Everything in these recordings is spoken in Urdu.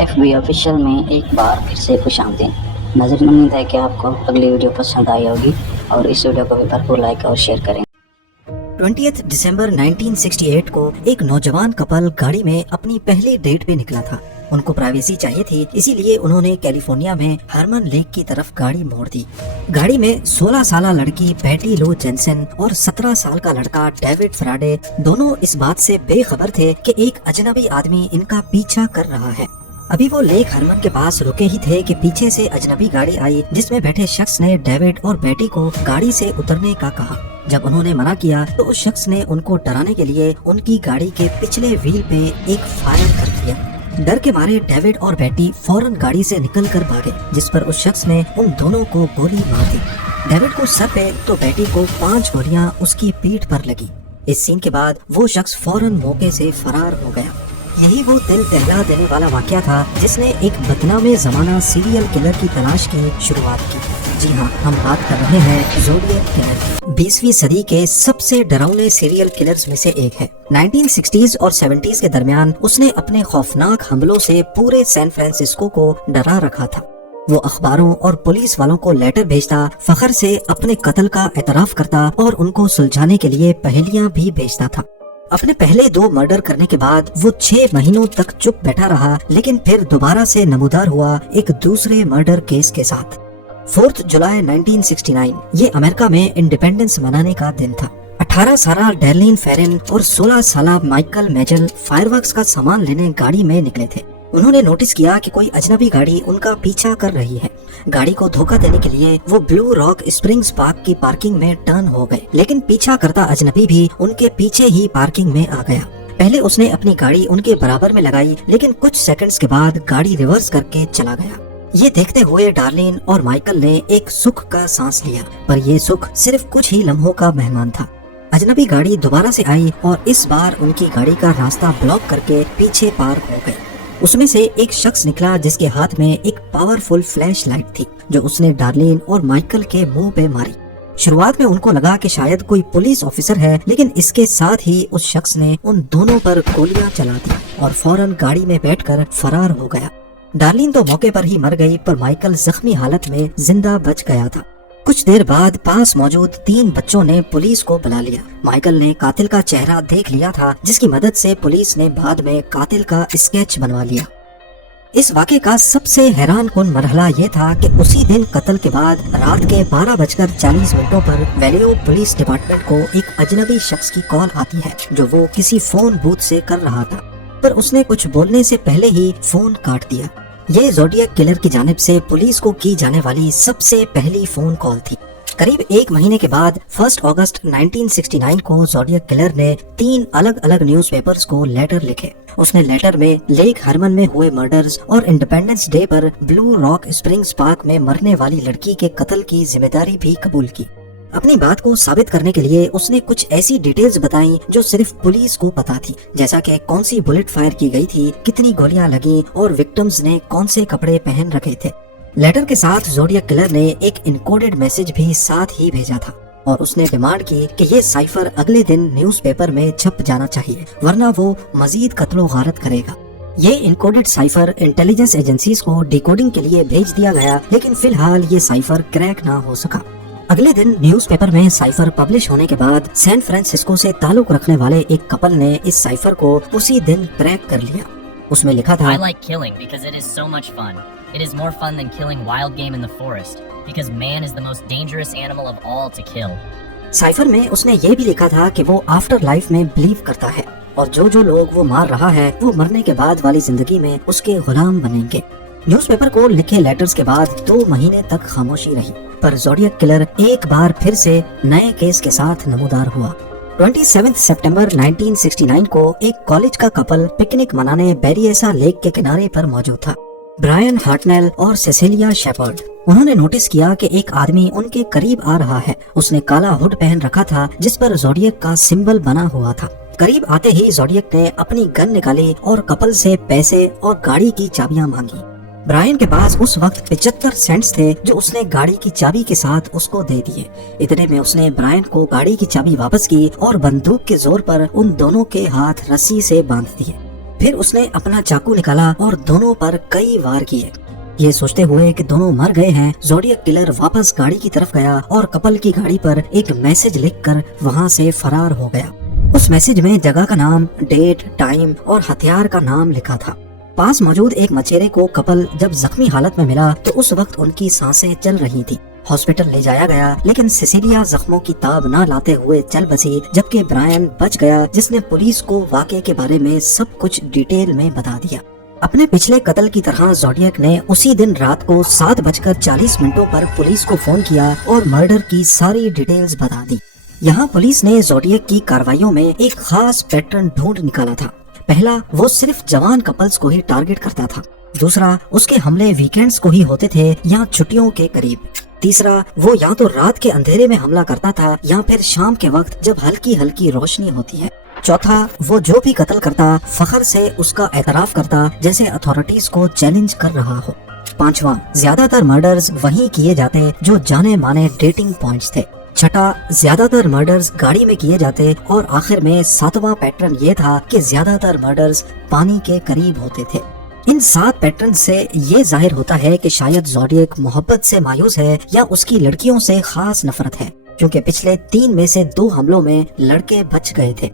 ایف بی آفیشیل میں ایک بار پھر سے خوش آمدید ناظرین، امید ہے کہ آپ کو اگلی ویڈیو پسند آئی ہوگی اور اس ویڈیو کو بھی بھرپور لائک اور شیئر کریں۔ 20 دسمبر 1968 کو ایک نوجوان کپل گاڑی میں اپنی پہلی ڈیٹ پہ نکلا تھا۔ ان کو پرائیویسی چاہیے تھی، اسی لیے انہوں نے کیلیفورنیا میں ہارمن لیک کی طرف گاڑی موڑ دی۔ گاڑی میں 16 سالہ لڑکی بیٹی لو جینسن اور 17 سال کا لڑکا ڈیوڈ فراڈے دونوں اس بات سے بے خبر تھے کہ ایک اجنبی آدمی ان کا پیچھا کر رہا ہے۔ ابھی وہ لیک ہارمن کے پاس رکے ہی تھے کہ پیچھے سے اجنبی گاڑی آئی جس میں بیٹھے شخص نے ڈیوڈ اور بیٹی کو گاڑی سے اترنے کا کہا۔ جب انہوں نے منع کیا تو اس شخص نے ان کو ڈرانے کے لیے ان کی گاڑی کے پچھلے ویل پہ ایک فائر کر دیا۔ ڈر کے مارے ڈیوڈ اور بیٹی فوراً گاڑی سے نکل کر بھاگے، جس پر اس شخص نے ان دونوں کو گولی مار دی۔ ڈیوڈ کو سر پہ تو بیٹی کو 5 گولیاں اس کی پیٹھ پر لگی۔ اس سین کے بعد وہ شخص فوراً موقع سے فرار ہو گیا۔ یہی وہ دل دہلا دینے والا واقعہ تھا جس نے ایک بدنام زمانہ سیریل کلر کی تلاش کی شروعات کی۔ جی ہاں، ہم بات کر رہے ہیں زوڈیاک کلر کی۔ 20ویں صدی کے سب سے ڈراؤنے سیریل کلرز میں سے ایک ہے۔ 1960s اور 70s کے درمیان اس نے اپنے خوفناک حملوں سے پورے سین فرانسسکو کو ڈرا رکھا تھا۔ وہ اخباروں اور پولیس والوں کو لیٹر بھیجتا، فخر سے اپنے قتل کا اعتراف کرتا اور ان کو سلجھانے کے لیے پہیلیاں بھی بھیجتا تھا۔ اپنے پہلے 2 مرڈر کرنے کے بعد وہ 6 مہینوں تک چپ بیٹھا رہا، لیکن پھر دوبارہ سے نمودار ہوا ایک دوسرے مرڈر کیس کے ساتھ۔ 4 جولائی 1969 یہ امریکہ میں انڈیپینڈنس منانے کا دن تھا۔ 18 سالہ ڈیرلین فیرن اور 16 سالہ مائیکل میجل فائر ورکس کا سامان لینے گاڑی میں نکلے تھے۔ انہوں نے نوٹس کیا کہ کوئی اجنبی گاڑی ان کا پیچھا کر رہی ہے۔ گاڑی کو دھوکہ دینے کے لیے وہ بلو راک اسپرنگز پارک کی پارکنگ میں ٹرن ہو گئے، لیکن پیچھا کرتا اجنبی بھی ان کے پیچھے ہی پارکنگ میں آ گیا۔ پہلے اس نے اپنی گاڑی ان کے برابر میں لگائی، لیکن کچھ سیکنڈز کے بعد گاڑی ریورس کر کے چلا گیا۔ یہ دیکھتے ہوئے ڈارلین اور مائیکل نے ایک سکھ کا سانس لیا، پر یہ سکھ صرف کچھ ہی لمحوں کا مہمان تھا۔ اجنبی گاڑی دوبارہ سے آئی اور اس بار ان کی گاڑی کا راستہ بلاک کر کے پیچھے پارک ہو گئی۔ اس میں سے ایک شخص نکلا جس کے ہاتھ میں ایک پاورفل فلیش لائٹ تھی، جو اس نے ڈارلین اور مائیکل کے منہ پہ ماری۔ شروعات میں ان کو لگا کہ شاید کوئی پولیس آفیسر ہے، لیکن اس کے ساتھ ہی اس شخص نے ان دونوں پر گولیاں چلا دی اور فوراً گاڑی میں بیٹھ کر فرار ہو گیا۔ ڈارلین تو موقع پر ہی مر گئی، پر مائیکل زخمی حالت میں زندہ بچ گیا تھا۔ کچھ دیر بعد پاس موجود 3 بچوں نے پولیس کو بلا لیا۔ مائیکل نے قاتل کا چہرہ دیکھ لیا تھا، جس کی مدد سے پولیس نے بعد میں قاتل کا اسکیچ بنوا لیا۔ اس واقعے کا سب سے حیران کن مرحلہ یہ تھا کہ اسی دن قتل کے بعد رات کے 12:40 پر ویلیو پولیس ڈپارٹمنٹ کو ایک اجنبی شخص کی کال آتی ہے، جو وہ کسی فون بوتھ سے کر رہا تھا، پر اس نے کچھ بولنے سے پہلے ہی فون کاٹ دیا۔ یہ زوڈیاک کلر کی جانب سے پولیس کو کی جانے والی سب سے پہلی فون کال تھی۔ قریب 1 مہینے کے بعد 1 اگست 1969 کو زوڈیاک کلر نے 3 الگ الگ نیوز پیپرز کو لیٹر لکھے۔ اس نے لیٹر میں لیک ہارمن میں ہوئے مرڈرز اور انڈیپینڈنس ڈے پر بلو راک اسپرنگز پارک میں مرنے والی لڑکی کے قتل کی ذمہ داری بھی قبول کی۔ اپنی بات کو ثابت کرنے کے لیے اس نے کچھ ایسی ڈیٹیلز بتائیں جو صرف پولیس کو پتا تھی، جیسا کہ کون سی بلٹ فائر کی گئی تھی، کتنی گولیاں لگیں اور وکٹمز نے کون سے کپڑے پہن رکھے تھے۔ لیٹر کے ساتھ زوڈیاک کلر نے ایک انکوڈڈ میسج بھی ساتھ ہی بھیجا تھا، اور اس نے ڈیمانڈ کی کہ یہ سائفر اگلے دن نیوز پیپر میں چھپ جانا چاہیے، ورنہ وہ مزید قتل و غارت کرے گا۔ یہ انکوڈڈ سائفر انٹیلیجنس ایجنسیز کو ڈیکوڈنگ کے لیے بھیج دیا گیا، لیکن فی الحال یہ سائفر کریک نہ ہو سکا۔ اگلے دن نیوز پیپر میں سائفر پبلش ہونے کے بعد سین فرانسسکو سے تعلق رکھنے والے ایک کپل نے اس سائفر کو اسی دن کریک کر لیا۔ اس میں لکھا تھا، I like killing because it is so much fun. It is more fun than killing wild game in the forest because man is the most dangerous animal of all to kill. Cipher میں اس نے یہ بھی لکھا تھا کہ وہ آفٹر لائف میں بلیو کرتا ہے، اور جو لوگ وہ مار رہا ہے وہ مرنے کے بعد والی زندگی میں اس کے غلام بنیں گے۔ نیوز پیپر کو لکھے لیٹرز کے بعد 2 مہینے تک خاموشی رہی، پر زوڈیاک کلر ایک بار پھر سے نئے کیس کے ساتھ نمودار ہوا۔ 27 سپٹمبر 1969 کو ایک کالج کا کپل پکنک منانے بیریسا لیک کے کنارے پر موجود تھا۔ برائن ہارٹنیل اور سیسیلیا شیپرڈ۔ انہوں نے نوٹس کیا کہ ایک آدمی ان کے قریب آ رہا ہے۔ اس نے کالا ہڈ پہن رکھا تھا جس پر زوڈیاک کا سمبل بنا ہوا تھا۔ قریب آتے ہی زوڈیاک نے اپنی گن نکالی اور کپل سے پیسے اور گاڑی کی چابیاں مانگی۔ برائن کے پاس اس وقت 75 سینٹس تھے جو اس نے گاڑی کی چابی کے ساتھ اس کو دے دیے۔ اتنے میں اس نے برائن کو گاڑی کی چابی واپس کی اور بندوق کے زور پر ان دونوں کے ہاتھ رسی سے باندھ دیے۔ پھر اس نے اپنا چاقو نکالا اور دونوں پر کئی وار کیے۔ یہ سوچتے ہوئے کہ دونوں مر گئے ہیں، زوڈیاک کلر واپس گاڑی کی طرف گیا اور کپل کی گاڑی پر ایک میسج لکھ کر وہاں سے فرار ہو گیا۔ اس میسج میں جگہ کا نام، ڈیٹ، ٹائم اور ہتھیار کا نام لکھا تھا۔ پاس موجود ایک مچیرے کو کپل جب زخمی حالت میں ملا تو اس وقت ان کی سانسیں چل رہی تھی۔ ہاسپٹل لے جایا گیا لیکن سیسیلیا زخموں کی تاب نہ لاتے ہوئے چل بسی، جبکہ برائن بچ گیا جس نے پولیس کو واقعے کے بارے میں سب کچھ ڈیٹیل میں بتا دیا۔ اپنے پچھلے قتل کی طرح زوڈیاک نے اسی دن رات کو 7:40 پر پولیس کو فون کیا اور مرڈر کی ساری ڈیٹیلز بتا دی۔ یہاں پولیس نے زوڈیاک کی کارروائیوں میں ایک خاص پیٹرن ڈھونڈ نکالا تھا۔ پہلا، وہ صرف جوان کپلز کو ہی ٹارگٹ کرتا تھا۔ دوسرا، اس کے حملے ویکینڈز کو ہی ہوتے تھے یا چھٹیوں کے قریب۔ تیسرا، وہ یا تو رات کے اندھیرے میں حملہ کرتا تھا یا پھر شام کے وقت جب ہلکی ہلکی روشنی ہوتی ہے۔ چوتھا، وہ جو بھی قتل کرتا فخر سے اس کا اعتراف کرتا جیسے اتھارٹیز کو چیلنج کر رہا ہو۔ پانچواں، زیادہ تر مرڈرز وہیں کیے جاتے جو جانے مانے ڈیٹنگ پوائنٹس تھے۔ چھٹا، زیادہ تر مرڈرز گاڑی میں کیے جاتے، اور آخر میں ساتواں پیٹرن یہ تھا کہ زیادہ تر مرڈرز پانی کے قریب ہوتے تھے۔ ان 7 پیٹرن سے یہ ظاہر ہوتا ہے کہ شاید زوڈیاک محبت سے مایوس ہے یا اس کی لڑکیوں سے خاص نفرت ہے، کیونکہ پچھلے 3 میں سے 2 حملوں میں لڑکے بچ گئے تھے۔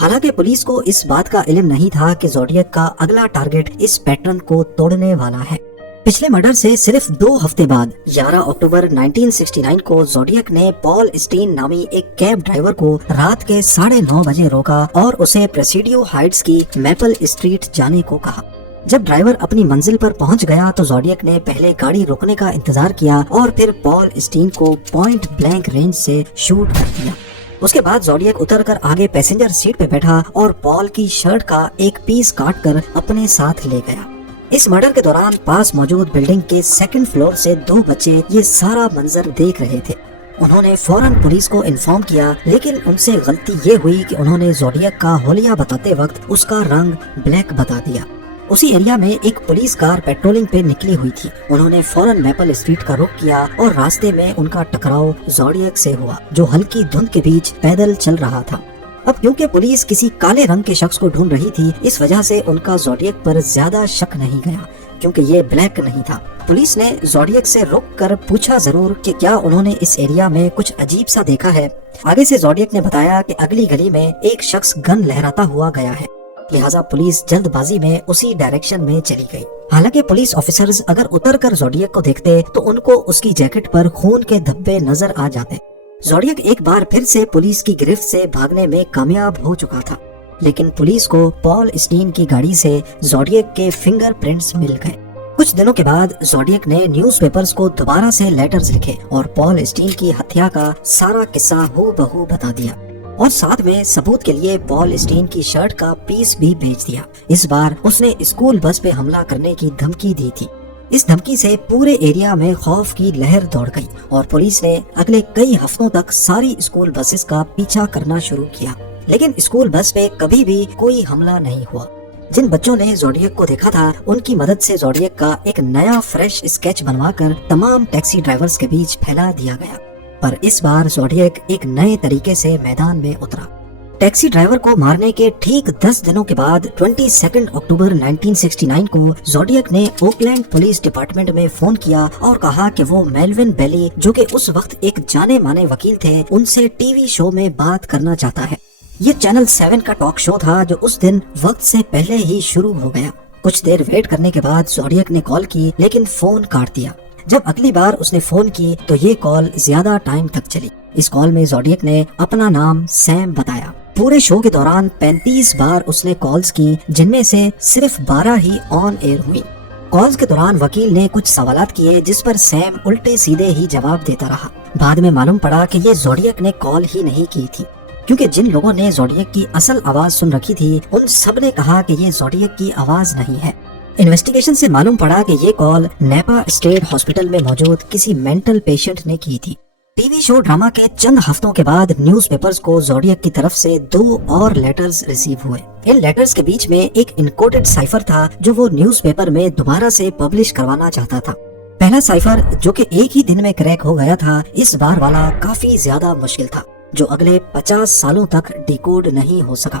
حالانکہ پولیس کو اس بات کا علم نہیں تھا کہ زوڈیاک کا اگلا ٹارگٹ اس پیٹرن کو توڑنے والا ہے۔ پچھلے مرڈر سے صرف 2 ہفتے بعد 11 اکتوبر 1969 کو زوڈیاک نے پال اسٹین نامی ایک کیب ڈرائیور کو رات کے 9:30 بجے روکا اور اسے پریسیڈیو ہائٹس کی میپل اسٹریٹ جانے کو کہا۔ جب ڈرائیور اپنی منزل پر پہنچ گیا تو زوڈیاک نے پہلے گاڑی روکنے کا انتظار کیا اور پھر پال اسٹین کو پوائنٹ بلینک رینج سے شوٹ کر دیا۔ اس کے بعد زوڈیاک اتر کر آگے پیسنجر سیٹ پہ بیٹھا اور پال کی شرٹ کا ایک پیس کاٹ کر اپنے ساتھ لے گیا۔ اس مرڈر کے دوران پاس موجود بلڈنگ کے 2nd فلور سے 2 بچے یہ سارا منظر دیکھ رہے تھے۔ انہوں نے فوراً پولیس کو انفارم کیا، لیکن ان سے غلطی یہ ہوئی کہ انہوں نے زوڈیاک کا حلیہ بتاتے وقت اس کا رنگ بلیک بتا دیا۔ اسی ایریا میں ایک پولیس کار پیٹرولنگ پہ نکلی ہوئی تھی۔ انہوں نے فوراً میپل اسٹریٹ کا رخ کیا اور راستے میں ان کا ٹکراؤ زوڈیاک سے ہوا، جو ہلکی دھند کے بیچ پیدل چل رہا تھا۔ اب کیونکہ پولیس کسی کالے رنگ کے شخص کو ڈھونڈ رہی تھی، اس وجہ سے ان کا زوڈیاک پر زیادہ شک نہیں گیا، کیونکہ یہ بلیک نہیں تھا۔ پولیس نے زوڈیاک سے رک کر پوچھا ضرور کہ کیا انہوں نے اس ایریا میں کچھ عجیب سا دیکھا ہے۔ آگے سے زوڈیاک نے بتایا کہ اگلی گلی میں ایک شخص گن لہراتا ہوا گیا ہے، لہٰذا پولیس جلد بازی میں اسی ڈائریکشن میں چلی گئی۔ حالانکہ پولیس آفیسرز اگر اتر کر زوڈیاک کو دیکھتے تو ان کو اس کی جیکٹ پر خون کے دھبے نظر آ جاتے۔ زوڈیاک ایک بار پھر سے پولیس کی گرفت سے بھاگنے میں کامیاب ہو چکا تھا، لیکن پولیس کو پال اسٹین کی گاڑی سے زوڈیاک کے فنگر پرنٹس مل گئے۔ کچھ دنوں کے بعد زوڈیاک نے نیوز پیپرز کو دوبارہ سے لیٹرز لکھے اور پال اسٹین کی ہتیا کا سارا قصہ ہو بہو بتا دیا، اور ساتھ میں ثبوت کے لیے پال اسٹین کی شرٹ کا پیس بھی بھیج دیا۔ اس بار اس نے اسکول بس پہ حملہ کرنے کی دھمکی دی تھی۔ اس دھمکی سے پورے ایریا میں خوف کی لہر دوڑ گئی اور پولیس نے اگلے کئی ہفتوں تک ساری اسکول بسز کا پیچھا کرنا شروع کیا، لیکن اسکول بس پہ کبھی بھی کوئی حملہ نہیں ہوا۔ جن بچوں نے زوڈیاک کو دیکھا تھا ان کی مدد سے زوڈیاک کا ایک نیا فریش اسکیچ بنوا کر تمام ٹیکسی ڈرائیورز کے بیچ پھیلا دیا گیا، پر اس بار زوڈیاک ایک نئے طریقے سے میدان میں اترا۔ ٹیکسی ڈرائیور کو مارنے کے ٹھیک 10 دنوں کے بعد 22 اکتوبر 1969 کو زوڈیاک نے اوکلینڈ پولیس ڈپارٹمنٹ میں فون کیا اور کہا کہ وہ میلون بیلی، جو کہ اس وقت ایک جانے مانے وکیل تھے، ان سے ٹی وی شو میں بات کرنا چاہتا ہے۔ یہ چینل 7 کا ٹاک شو تھا جو اس دن وقت سے پہلے ہی شروع ہو گیا۔ کچھ دیر ویٹ کرنے کے بعد زوڈیاک نے کال کی لیکن فون کاٹ دیا۔ جب اگلی بار اس نے فون کی تو یہ کال زیادہ ٹائم تک چلی۔ اس کال میں زوڈیاک نے اپنا نام سیم بتایا۔ پورے شو کے دوران 35 بار اس نے کالز کی، جن میں سے صرف 12 ہی آن ایئر ہوئی۔ کالز کے دوران وکیل نے کچھ سوالات کیے جس پر سیم الٹے سیدھے ہی جواب دیتا رہا۔ بعد میں معلوم پڑا کہ یہ زوڈیاک نے کال ہی نہیں کی تھی، کیونکہ جن لوگوں نے زوڈیاک کی اصل آواز سن رکھی تھی ان سب نے کہا کہ یہ زوڈیاک کی آواز نہیں ہے۔ انویسٹیگیشن سے معلوم پڑا کہ یہ کال نیپا اسٹیٹ ہاسپٹل میں موجود کسی مینٹل پیشنٹ نے کی تھی۔ ٹی وی شو ڈرامہ کے چند ہفتوں کے بعد نیوز پیپرز کو زوڈیاک کی طرف سے 2 اور لیٹرز ریسیو ہوئے۔ ان لیٹرز کے بیچ میں ایک انکوڈڈ سائفر تھا جو وہ نیوز پیپر میں دوبارہ سے پبلش کروانا چاہتا تھا۔ پہلا سائفر جو کہ ایک ہی دن میں کریک ہو گیا تھا، اس بار والا کافی زیادہ مشکل تھا جو اگلے 50 سالوں تک ڈیکوڈ نہیں ہو سکا۔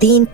3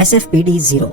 SFPD 0,